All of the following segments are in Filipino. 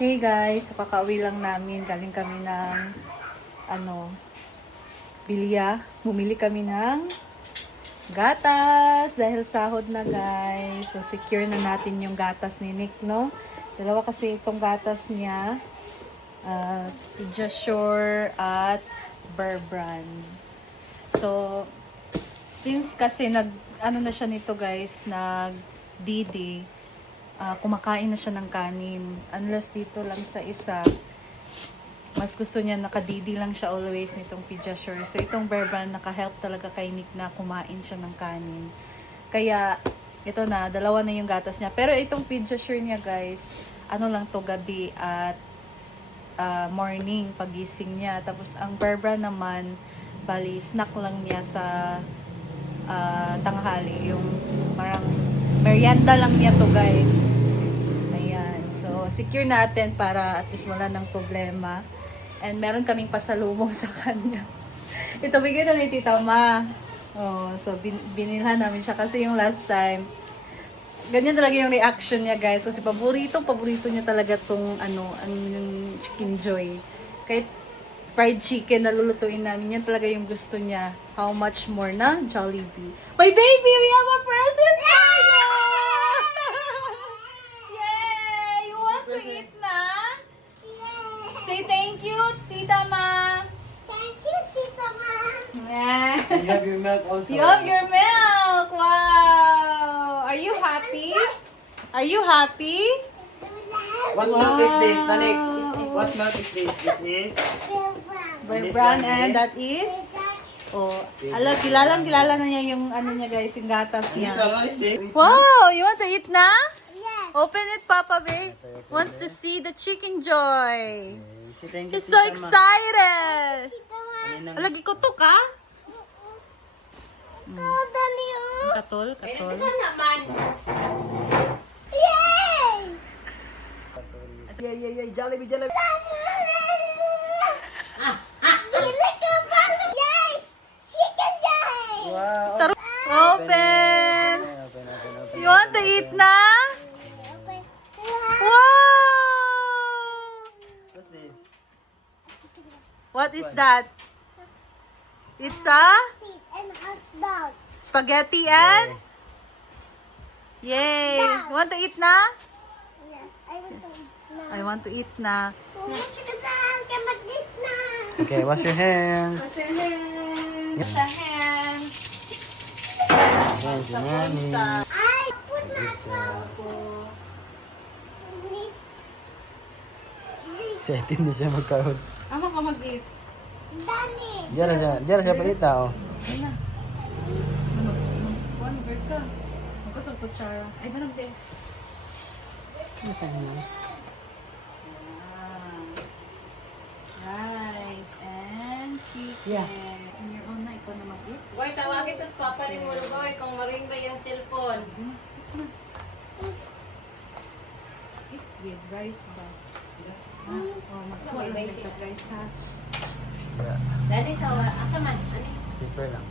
Hey guys, so kakauwi lang namin. Galing kami ng Bilya. Bumili kami ng gatas dahil sahod na guys. So secure na natin yung gatas ni Nick, no? Dalawa kasi itong gatas niya. Pediasure at Bear Brand. So since kasi na siya nito guys, nag-DD, kumakain na siya ng kanin. Unless dito lang sa isa, mas gusto niya nakadidi lang siya always nitong Pediasure. So itong Bear Brand naka-help talaga kay Nick na kumain siya ng kanin. Kaya ito na, dalawa na yung gatas niya. Pero itong Pediasure niya guys, lang to gabi at morning pagising niya. Tapos ang Bear Brand naman, bali snack lang niya sa tanghali. Yung parang merienda lang niya to guys. Ayan. So, secure natin para at least wala ng problema. And meron kaming pasalubong sa kanya. Ito, bigyan na ni Tita Ma. Oh, so, binilhan namin siya kasi yung last time, ganyan talaga yung reaction niya guys. Kasi paborito niya talaga tong yung Chicken Joy. Kahit fried chicken na lulutuin namin, yan talaga yung gusto niya. How much more na Jollibee. My baby, we have a present for you! Yay! You want to eat na? Say thank you, Tita Ma. Thank you, Tita Ma. Yeah. And you have your milk also. You have your milk. Wow. Are you happy? Are you happy? What milk is this, Tanik? What milk is this? This is? Bear This Brand, one and is? that is? Oh, kilala na niya yung niya guys, yung gatas This niya. one, what is this? Wow, you want to eat na? Yes. Open it, Papa Bay. Wants to see the Chicken Joy. Thank you, He's so Tita Ma. excited. Tita Ma. Ano nang- Lagi ko to ka? Dali oh. Katol. Yay! Yeah. Jollibee. Look at Papa. Yay! Chicken Joy! Wow. Open. You want to eat na? Open. Wow! What's this? What is that? It's a Seat and hot dog. spaghetti and? Yay! Want to eat na? Yes, I want to eat now. I want to eat na. Come mag-eat na. Okay, wash your hands. Wash your hands. Wash your hands. Hands, your mommy. Ay, put na It's excited na siya magkaroon. Ama ka mag-eat. Dani. Diyan siya palita, oh. Ayun na. One bird ka. Magkasang kutsara. Ay, ganun din. Rice and chicken. Yeah. And your own na, ikaw na mag-eat. Goy, tawagin tas papa ni Muro, Goy, kung maring ba yung cellphone. Eat with rice ba? Oh, magkuha lang ng rice ha. Daddy, sa asa man? Ano? Super lang.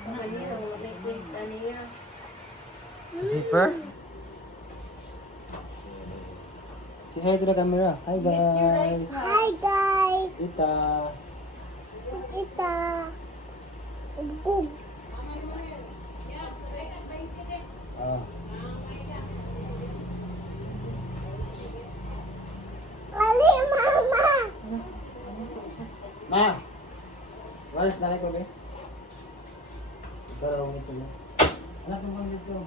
Papa niya, may quiz, ano yan? Sa zipper? Say hi to the camera. Hi guys. Hi guys. Tita. Ita. Good. Oh. Ali, Mama. Ma! What is nanay ko, be? Ikaw raw nito mo. Anak mo bang dito?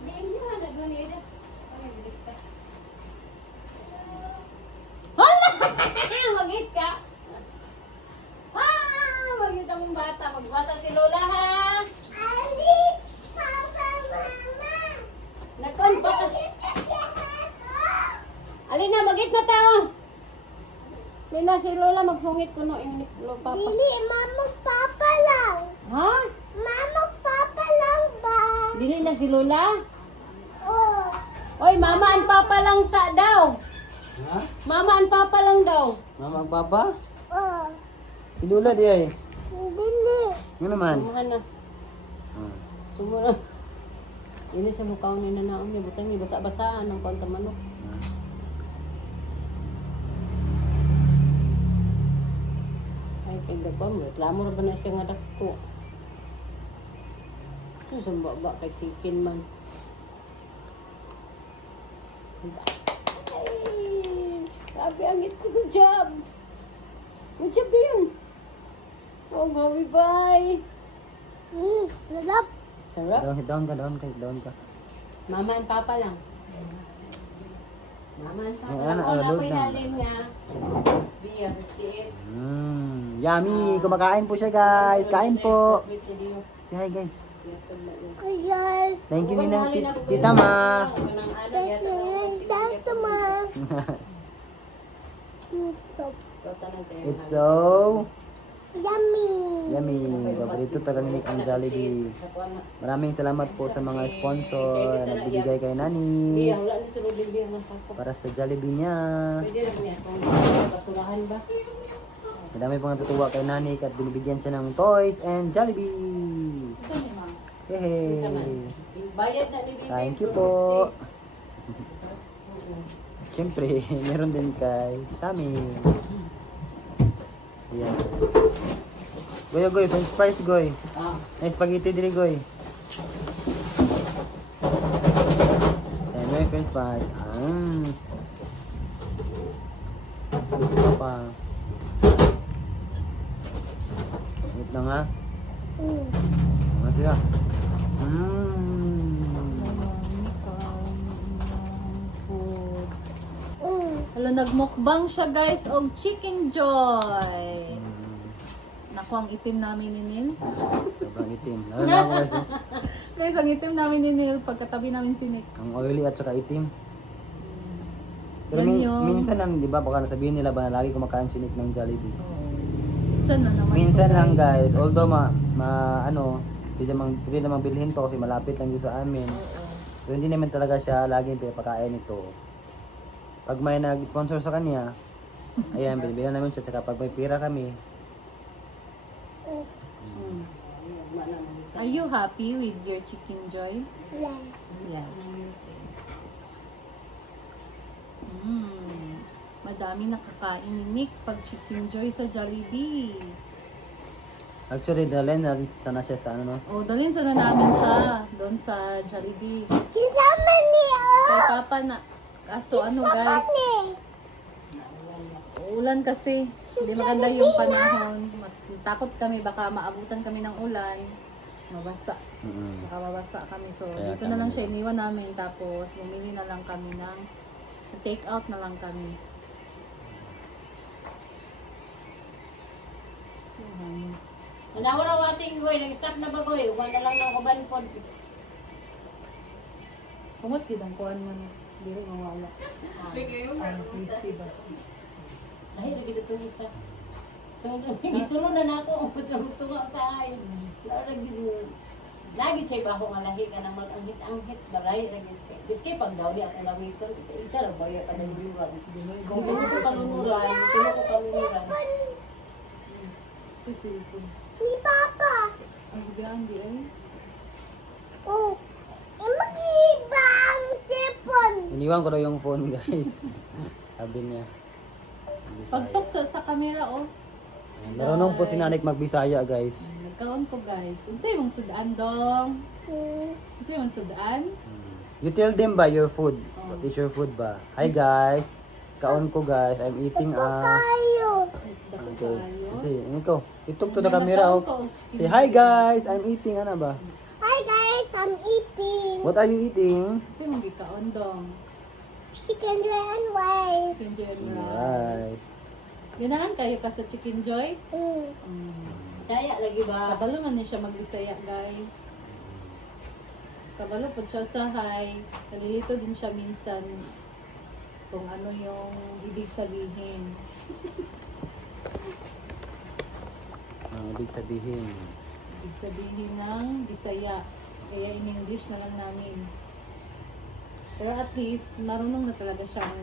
Hindi, hindi nga nag-lunid. Ano yung lista? Hala! Mag-eat ka! Mag-eat ang bata. Magbasa si Lola, ha? Ali, Papa, Mama. Nagkon pa. Alina, mag-eat na tao. Lina, si Lola, magfungit ko no yung Papa. Dili, Mama, Papa lang. Ha? Mama, Papa lang ba? Dili na si Lola? Oh. Oy, mama and papa lang sa daw. Ha? Mama and papa lang daw. Mama ang papa? Oh. Si Lula di ay. Dili. Yun naman. Sumahan na. Hmm. Sumura. Ini sa mukha ni nanaon niya. Butang niya basa-basaan ng kaon sa manok. Ay, kay Dagom. Reklamo na ba na siya nga dako? Ito sa baba kay chicken man. Ay, sabi angit ko. Good job. Good job yun. Oh, baby, bye. Sarap. Sarap. Down ka. Mama and Papa lang. Mama and Papa Ay, lang. ano, Oh, load ako'y lang. nalim nga. Bia, 58. Yummy! Kumakain po siya guys. Kain po. Say hi guys. Kuya. Thank you ninang tita ma. Thank you, Tata Ma. It's so Yummy. yummy. Paborito talaga ni Nick ang Jollibee. Maraming salamat po sa mga sponsor na nagbibigay kay Nani Bia, wala ni surubin Bia ng sako. para sa Jollibee niya. Pwede lang niya kung basurahan ba? Madami pong natutuwa kay Nani at binibigyan siya ng toys and Jollibee. Ito ni ma'am. Yehey! Bayad na ni Bibi. Thank you po. Siyempre, meron din kay Sammy. Ayan. Goy, french fries, goy. Ah, May spaghetti din, goy. Ayan, may french fries. Ito pa. Wait lang ha. Ano sila? Food. Hala, nagmukbang siya guys og Chicken Joy. Naku, ang itim namin ni Nin. Sobrang itim. Ano na ako guys? Guys, ang itim namin ni Nin pagkatabi namin si Nick. Ang oily at saka itim. Pero Yan yung- minsan lang, di ba, baka nasabihin nila ba na lagi kumakain si Nick ng Jollibee. Minsan na naman. Minsan ito, lang guys, although pwede namang bilhin to kasi malapit lang dito sa amin. So hindi naman talaga siya laging pinapakain ito. Pag may nag-sponsor sa kanya, ayan, binibilan namin siya. Tsaka pag may pira kami, Are you happy with your Chicken Joy? Yeah. Yes. Madami nakakain ni Nick pag Chicken Joy sa Jollibee. actually dalhin na sana siya sa ano no. O, dalhin sana namin siya doon sa Jollibee. Kisama niya. Kay Papa na. Kaso ano guys, ulan kasi. Hindi maganda yung panahon. Takot kami, baka maabutan kami ng ulan. Mabasa. Baka mabasa kami. So, Kaya dito na lang kami- siya iniwan namin. Tapos, bumili na lang kami ng take out na lang kami. Nawara-wasing ko, nag-stop na ba ko eh. Uwan na lang ng uban po. Kumot yun ang kuhan man. Hindi rin mawala. Ang easy ba? Ay, lagi dito isa. So, gitulo na na ako. Tunga sa akin. Lagi siya ba ako nga lahi ka naman ang hit-anghit. Balay, lagi. Biski pag daw di ako gamitan, isa lang ba yung kanaluran. Kung tino ko kalunuran, Ito cellphone. Ni Papa. Ang biyaan di ay. Oh. Mag-iba ang sipon. Iniwan ko daw yung phone guys. Sabi niya. Pagtok sa camera oh. Marunong po si Nanik magbisaya guys. Nagkaon ko guys. Unsay mong sudan dong? Unsay mong sudan? You tell them ba your food? What is your food ba? Hi guys. Kaon ko guys. I'm eating Tayo. Dako Okay. kayo. Kasi, ikaw. Itok to the May camera. nagkaon Oh. ko og chicken Say hi joy. guys. I'm eating. Ano ba? Hi guys, I'm eating What are you eating? Unsay mong gikaon dong? chicken and rice. Chicken joy and rice. Right. Ganahan kayo ka sa Chicken Joy? Saya lagi ba? Kabalo man ni siya magbisaya guys. Kabalo po siya sa hi. Nalilito din siya minsan kung ano yung ibig sabihin. Ang ibig sabihin. Ibig sabihin ng Bisaya. Kaya in English na lang namin. Pero at least, marunong na talaga siyang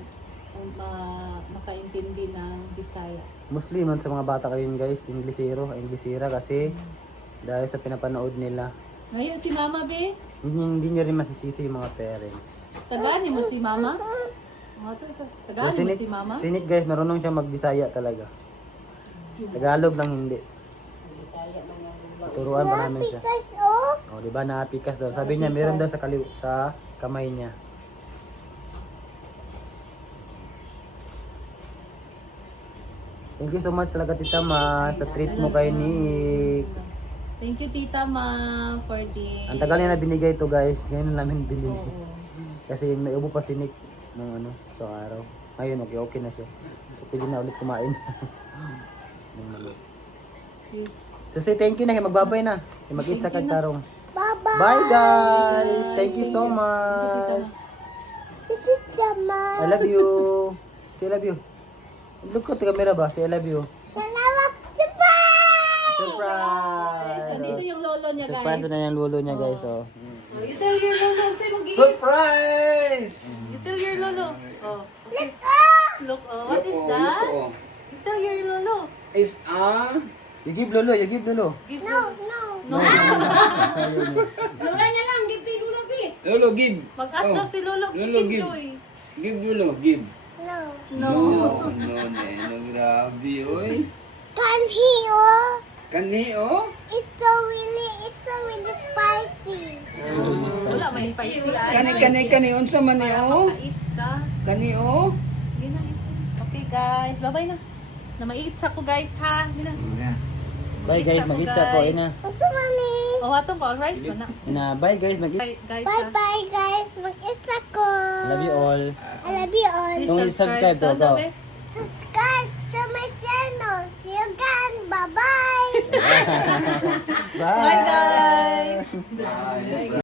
makaintindi ng Bisaya. Mostly man sa mga bata kayo yun guys, Inglesero, Inglesera kasi Dahil sa pinapanood nila. Ngayon si Mama, be. Hindi nyo rin masisisi yung mga parents. Tagani mo si Mama. Ito. Tagani mo si Mama. Sinik guys, marunong siya magbisaya talaga. Tagalog lang hindi. Bisaya lang yan. Turuan pa namin siya. Because, oh. O, di ba naapikas daw. Sabi niya, meron daw sa kamay niya. Thank you so much talaga Tita Ma sa treat mo kay Nick. Thank you, Tita Ma, for Ang this. tagal niya na binigay ito guys. Ngayon na namin binili. Oo. Kasi may ubo pa si Nick ng sa araw. Ngayon okay na siya. So, pwede na ulit kumain. Ng maliit. Yes. So say thank you na, magbabay na. Mag-eat sa Thank you na. kagtarong. Bye-bye. Bye guys! Thank you so much! This is the mom. I love you! Say I love you. Look at the camera ba? Say I love you. Surprise! Surprise! Nandito yung lolo niya, Surprise guys. na yung lolo niya guys. Oh. Oh, you tell your lolo. Say mo, Gigi. Surprise! You tell your lolo. Oh. Okay. Look, oh, what is Look, that? look, oh. You tell your lolo. Is a You give lolo, you give lolo. Give No, lolo. no. No. Lula niya lang, give kay Lula, Bi. Lolo give. Mag-ask daw si Lolo. Lolo, Chicken give. Joy. Give Lolo, give. No. No. No, grabe, oy. Can he, oh? Kani, oh. It's so really spicy. Wala, may spicy ay. Kani, unsa man ni, oh. Makain ka. Kani, oh. Sige na. Okay, guys. Bye-bye na. Na ma-eat sa ko, guys, ha? Sige na. Bye guys, mag-eat sa ko. Ina. Also, mommy. Oh, atong ko. Rice mo na. Ina, bye guys, mag-eat. Bye, guys, ha? Bye-bye, guys. Mag-isa ako. Love you all. I love you all. Please Don't subscribe to Saan go. na, be? Subscribe to my channel. See you again. Bye-bye. Bye! Bye, guys!